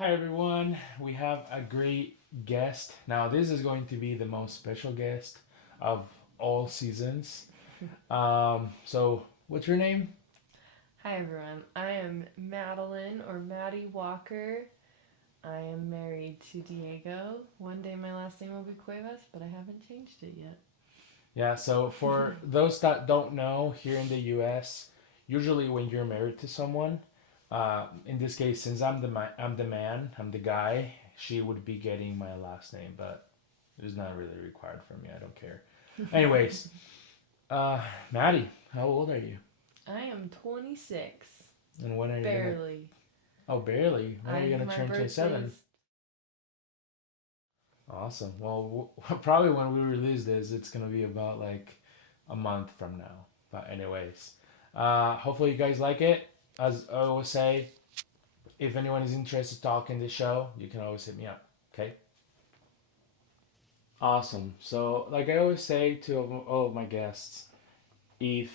Hi everyone, we have a great guest. Now, this is going to be the most special guest of all seasons. What's your name? Hi everyone, I am Madeline or Maddie Walker. I am married to Diego. One day my last name will be Cuevas, but I haven't changed it yet. Yeah, so for those that don't know, here in the US, usually when you're married to someone, in this case, since I'm the man, I'm the guy, she would be getting my last name, but it's not really required for me. I don't care. Anyways, uh, Maddie, how old are you? I am 26. And when are you gonna? Barely. Oh, barely. When are you gonna My turn birthday's 27? Awesome. Well, probably when we release this, it's gonna be about like a month from now. But anyways, hopefully you guys like it. As I always say, if anyone is interested to talk in this show, you can always hit me up. Okay. Awesome. So, like I always say to all of my guests, if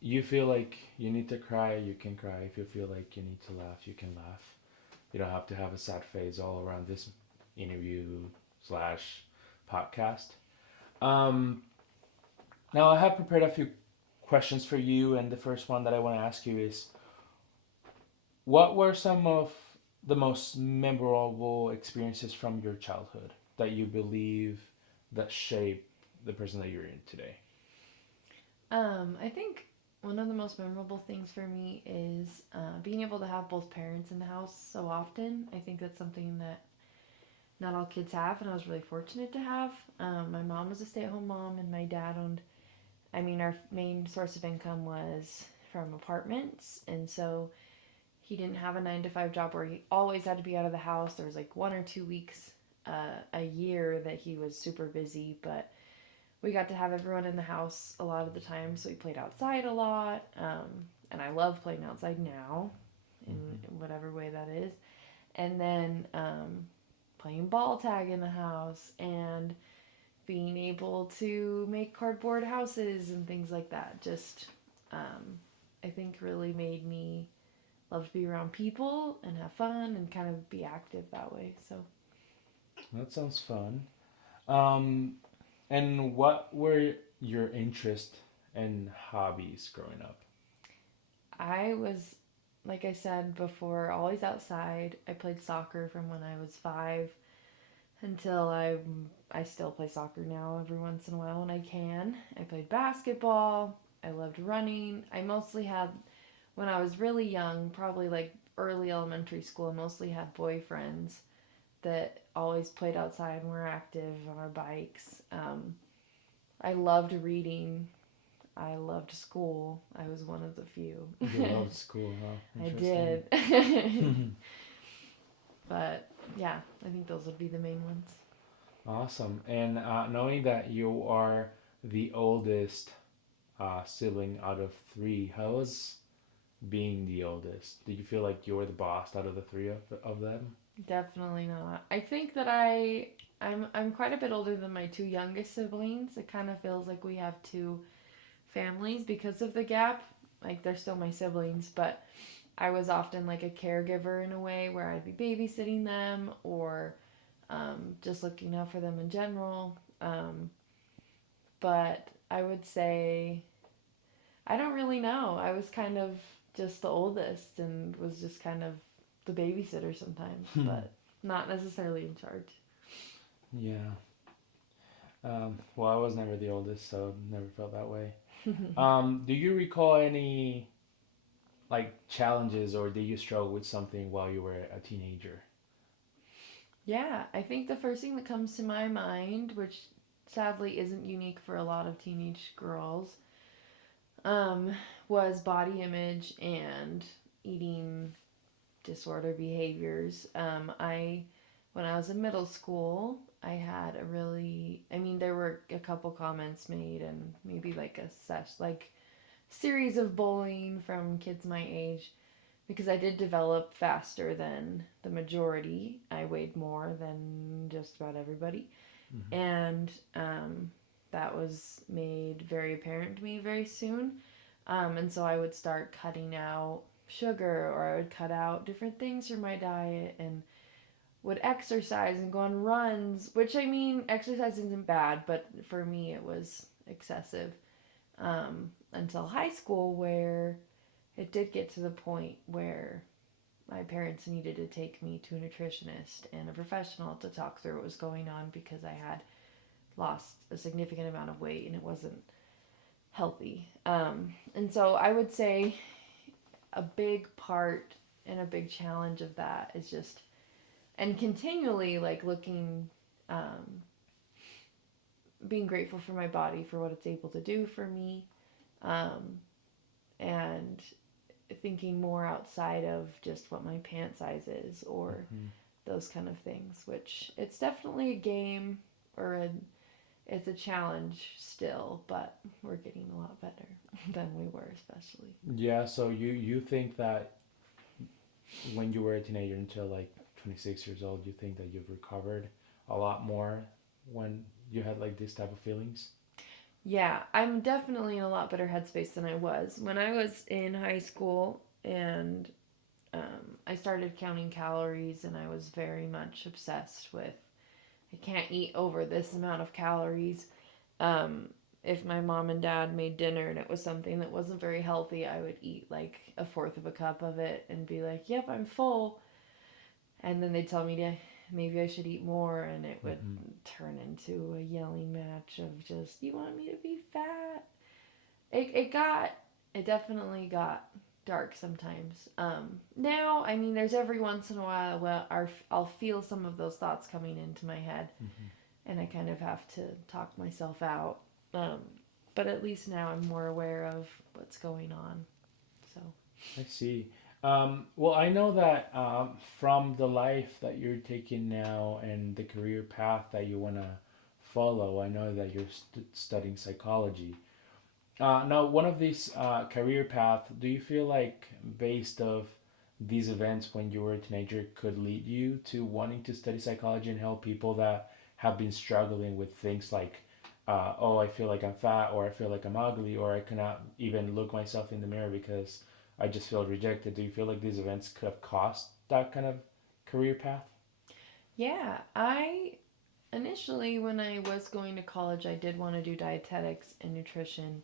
you feel like you need to cry, you can cry. If you feel like you need to laugh, you can laugh. You don't have to have a sad face all around this interview slash podcast. Um, Now, I have prepared a few questions for you, and the first one that I want to ask you is what were some of the most memorable experiences from your childhood that you believe that shape the person that you're in today? I think one of the most memorable things for me is being able to have both parents in the house so often. I think that's something that not all kids have, and I was really fortunate to have. My mom was a stay at home mom, and my dad owned our main source of income was from apartments, and so he didn't have a 9 to 5 job where he always had to be out of the house. There was like 1 or 2 weeks a year that he was super busy, but we got to have everyone in the house a lot of the time, so we played outside a lot, and I love playing outside now, in Mm-hmm. whatever way that is. And then playing ball tag in the house and being able to make cardboard houses and things like that. Just, I think, really made me love to be around people and have fun and kind of be active that way. So That sounds fun. Um, and what were your interests and hobbies growing up? I was, like I said before, always outside. I played soccer from when I was 5 until I still play soccer now every once in a while when I can. I played basketball. I loved running. I mostly had when I was really young, probably like early elementary school, I mostly had boyfriends that always played outside and were active on our bikes. I loved reading. I loved school. I was one of the few. You loved school, huh? I Interesting. did. But yeah, I think those would be the main ones. Awesome. And knowing that you are the oldest sibling out of three, how was being the oldest? Did you feel like you were the boss out of the three of them? Definitely not. I think that I'm quite a bit older than my two youngest siblings. It kind of feels like we have two families because of the gap. Like they're still my siblings, but I was often like a caregiver in a way where I'd be babysitting them or just looking out for them in general. But I would say I don't really know. I was kind of just the oldest and was just kind of the babysitter sometimes, but not necessarily in charge. Yeah. Well, I was never the oldest, so never felt that way. Do you recall any like challenges or did you struggle with something while you were a teenager? Yeah, I think the first thing that comes to my mind, which sadly isn't unique for a lot of teenage girls, um, was body image and eating disorder behaviors. When I was in middle school, I had a really, there were a couple comments made and maybe like like series of bullying from kids my age because I did develop faster than the majority. I weighed more than just about everybody. Mm-hmm. And that was made very apparent to me very soon. And so I would start cutting out sugar or I would cut out different things from my diet. And would exercise and go on runs, which I mean, exercise isn't bad, but for me it was excessive. Until high school, where it did get to the point where my parents needed to take me to a nutritionist and a professional to talk through what was going on because I had lost a significant amount of weight and it wasn't healthy. And so I would say a big part and a big challenge of that is just, and continually like looking, being grateful for my body for what it's able to do for me, and thinking more outside of just what my pant size is or Mm-hmm. those kind of things, which it's definitely a game or it's a challenge still, but we're getting a lot better than we were, especially. Yeah, so you think that when you were a teenager until like 26 years old, you think that you've recovered a lot more when you had like this type of feelings? Yeah, I'm definitely in a lot better headspace than I was. When I was in high school and I started counting calories, and I was very much obsessed with I can't eat over this amount of calories. Um, if my mom and dad made dinner and it was something that wasn't very healthy, I would eat like a fourth of a cup of it and be like, yep, I'm full. And then they'd tell me to maybe I should eat more, and it would Mm-hmm. turn into a yelling match of just, you want me to be fat? It definitely got dark sometimes. Now, I mean, there's every once in a while where I'll feel some of those thoughts coming into my head, Mm-hmm. and I kind of have to talk myself out. Um, but at least now I'm more aware of what's going on. So, I see. Well, I know that from the life that you're taking now and the career path that you want to follow, I know that you're studying psychology. Now, one of these career path, do you feel like based of these events when you were a teenager could lead you to wanting to study psychology and help people that have been struggling with things like, oh, I feel like I'm fat, or I feel like I'm ugly, or I cannot even look myself in the mirror because I just feel rejected. Do you feel like these events could have caused that kind of career path? yeah, I initially, when I was going to college, I did want to do dietetics and nutrition,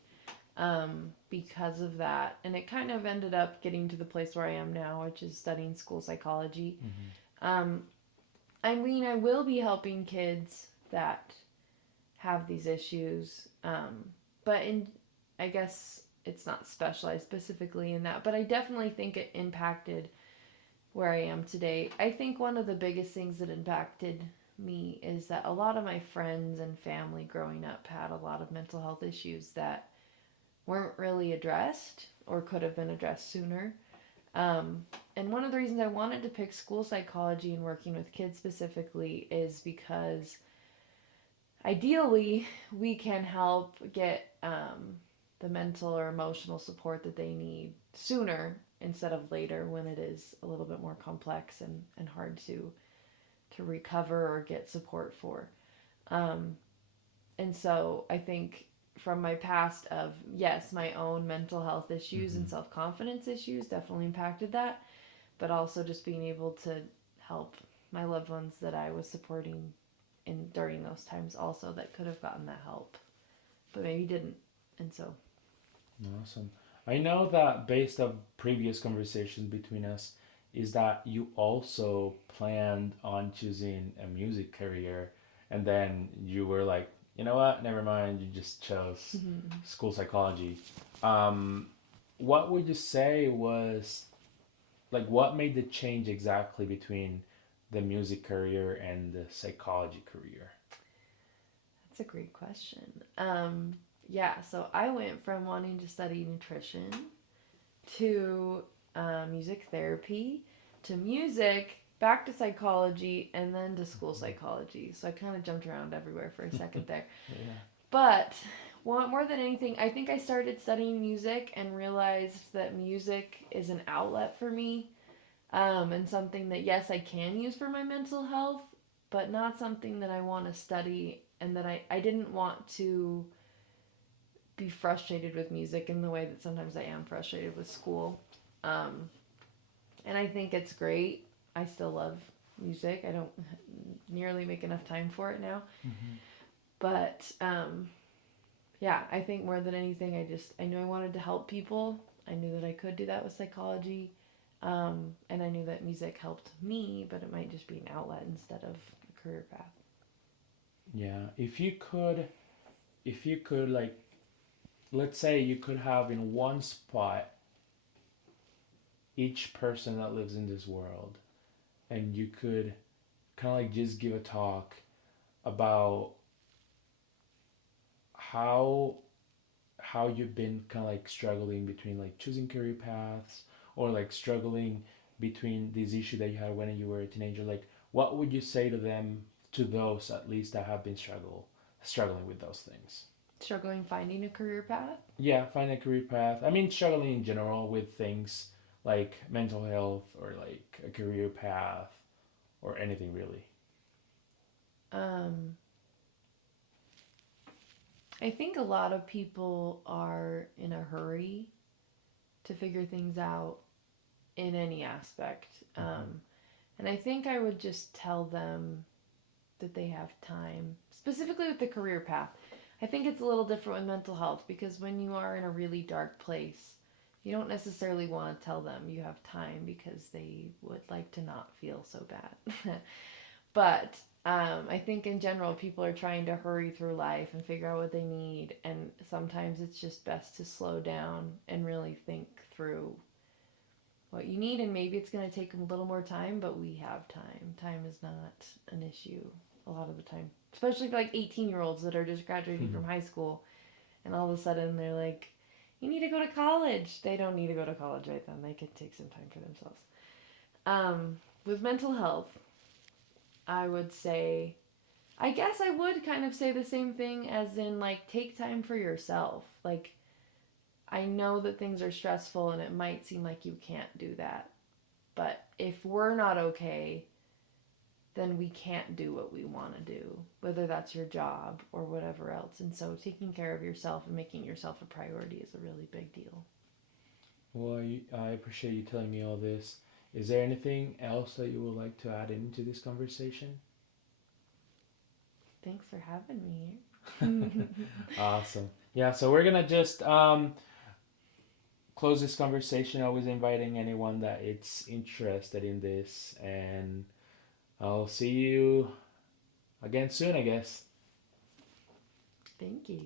because of that. And it kind of ended up getting to the place where I am now, which is studying school psychology. Mm-hmm. Um, I mean, I will be helping kids that have these issues, but I guess it's not specialized specifically in that, but I definitely think it impacted where I am today. I think one of the biggest things that impacted me is that a lot of my friends and family growing up had a lot of mental health issues that weren't really addressed or could have been addressed sooner. Um, and one of the reasons I wanted to pick school psychology and working with kids specifically is because ideally we can help get the mental or emotional support that they need sooner instead of later when it is a little bit more complex and hard to recover or get support for. Um, and so I think from my past of, yes, my own mental health issues Mm-hmm. and self-confidence issues definitely impacted that, but also just being able to help my loved ones that I was supporting in during those times also that could have gotten that help but maybe didn't. And so, Awesome. I know that based on previous conversations between us, is that you also planned on choosing a music career, and then you were like, you know what, never mind, you just chose school psychology. Um, what would you say was like what made the change exactly between the music career and the psychology career? that's a great question. Yeah, so I went from wanting to study nutrition to music therapy to music, back to psychology, and then to school psychology. So I kind of jumped around everywhere for a second there. Yeah. But more than anything, I think I started studying music and realized that music is an outlet for me, and something that, yes, I can use for my mental health, but not something that I want to study, and that I didn't want to be frustrated with music in the way that sometimes I am frustrated with school. Um, and I think it's great. I still love music. I don't nearly make enough time for it now. Hmm. But yeah, I think more than anything, I knew I wanted to help people. I knew that I could do that with psychology. And I knew that music helped me, but it might just be an outlet instead of a career path. Yeah, if you could like, let's say you could have in one spot each person that lives in this world, and you could kind of like just give a talk about how how you've been kind of like struggling between like choosing career paths, or like struggling between this issue that you had when you were a teenager, like what would you say to them, to those at least that have been struggling with those things? Struggling finding a career path. Yeah, find a career path. I mean, struggling in general with things like mental health or like a career path or anything really. Um, I think a lot of people are in a hurry to figure things out in any aspect. Hmm. And I think I would just tell them that they have time, specifically with the career path. I think it's a little different with mental health because when you are in a really dark place, you don't necessarily want to tell them you have time because they would like to not feel so bad. But I think in general, people are trying to hurry through life and figure out what they need. And sometimes it's just best to slow down and really think through what you need. And maybe it's going to take a little more time, but we have time. Time is not an issue a lot of the time, especially for like 18-year-olds that are just graduating from high school. And all of a sudden they're like, you need to go to college. They don't need to go to college right then. They can take some time for themselves. With mental health, I would say, I guess I would kind of say the same thing as in like take time for yourself. Like I know that things are stressful and it might seem like you can't do that. But if we're not okay, then we can't do what we want to do, whether that's your job or whatever else. And so taking care of yourself and making yourself a priority is a really big deal. Well, I appreciate you telling me all this. Is there anything else that you would like to add into this conversation? Thanks for having me here. Awesome. Yeah, so we're gonna just close this conversation. Always inviting anyone that it's interested in this, and I'll see you again soon, I guess. Thank you.